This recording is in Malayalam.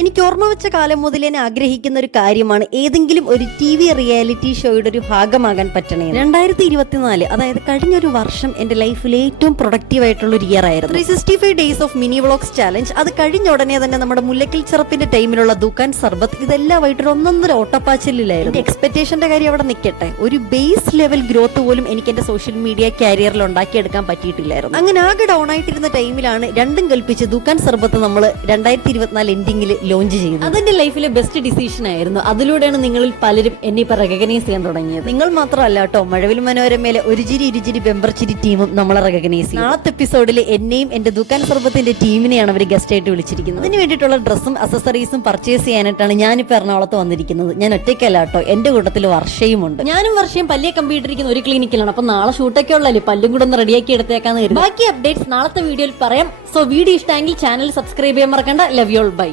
എനിക്ക് ഓർമ്മ വെച്ച കാലം മുതൽ ഞാൻ ആഗ്രഹിക്കുന്ന ഒരു കാര്യമാണ് ഏതെങ്കിലും ഒരു ടി വി റിയാലിറ്റി ഷോയുടെ ഒരു ഭാഗമാകാൻ പറ്റണേ രണ്ടായിരത്തി ഇരുപത്തിനാല് അതായത് കഴിഞ്ഞൊരു വർഷം എന്റെ ലൈഫിൽ ഏറ്റവും പ്രൊഡക്റ്റീവ് ആയിട്ടുള്ള ഒരു ഇയർ ആയിരുന്നു. Three sixty five days of mini vlogs challenge അത് കഴിഞ്ഞ ഉടനെ തന്നെ നമ്മുടെ മുല്ലക്കിൽ ചെറുപ്പിന്റെ ടൈമിലുള്ള ദുക്കാൻ സർബത്ത് ഇതെല്ലാമായിട്ട് ഒരു ഒന്നൊന്നര ഓട്ടപ്പാച്ചിലായിരുന്നു എക്സ്പെക്ടേഷന്റെ കാര്യം അവിടെ നിൽക്കട്ടെ. ഒരു ബേസ് ലെവൽ ഗ്രോത്ത് പോലും എനിക്ക് എന്റെ സോഷ്യൽ മീഡിയ കാരിയറിൽ ഉണ്ടാക്കിയെടുക്കാൻ പറ്റിയിട്ടില്ലായിരുന്നു. അങ്ങനെ ആകെ ഡൗൺ ആയിട്ടിരുന്ന ടൈമിലാണ് രണ്ടും കൽപ്പിച്ച് ദുക്കാൻ സർബത്ത് നമ്മൾ രണ്ടായിരത്തി ഇരുപത്തിനാല് എൻഡിങ്ങിൽ ലോഞ്ച് ചെയ്തത്. അതെന്റെ ലൈഫിലെ ബെസ്റ്റ് ഡിസിഷൻ ആയിരുന്നു. അതിലൂടെയാണ് നിങ്ങളിൽ പലരും എന്നെ ഇപ്പൊ റെക്കഗ്നൈസ് ചെയ്യാൻ തുടങ്ങിയത്. നിങ്ങൾ മാത്രമല്ല കേട്ടോ മഴവിൽ മനോരമയിലെ ഒരു ചിരി ഇരുചിരി ബെമ്പർച്ചിരി ടീമും നമ്മളെ റെക്കഗ്നൈസ് ചെയ്യും നാളത്തെ എപ്പിസോഡിൽ എന്നെയും എന്റെ ദുക്കാൻ സർബത്തിന്റെ ടീമിനെയാണ് അവർ ഗസ്റ്റ് ആയിട്ട് വിളിച്ചിരിക്കുന്നത്. അതിന് വേണ്ടിയിട്ടുള്ള ഡ്രസ്സും അസസറീസും പർച്ചേസ് ചെയ്യാനായിട്ടാണ് ഞാനിപ്പോ എറണാകുളത്ത് വന്നിരിക്കുന്നത്. ഞാൻ ഒറ്റയ്ക്കല്ല കേട്ടോ എന്റെ കൂട്ടത്തിൽ വർഷയും ഉണ്ട് ഞാനും വർഷയും പല്ലിയെ കമ്പ്യൂട്ടറിക്കുന്ന ഒരു ക്ലിനിക്കിലാണ് അപ്പൊ നാളെ ഷൂട്ടൊക്കെ ഉള്ളല്ലേ പല്ലും കൂടെ ഒന്ന് റെഡിയാക്കി എടുത്തേക്കാന്ന് കരുതുന്നു ബാക്കി അപ്ഡേറ്റ്സ് നാളത്തെ വീഡിയോയിൽ പറയാം. സോ വീഡിയോ ഇഷ്ടമെങ്കിൽ ചാനൽ സബ്സ്ക്രൈബ് ചെയ്യാൻ മറക്കണ്ട. Love y'all by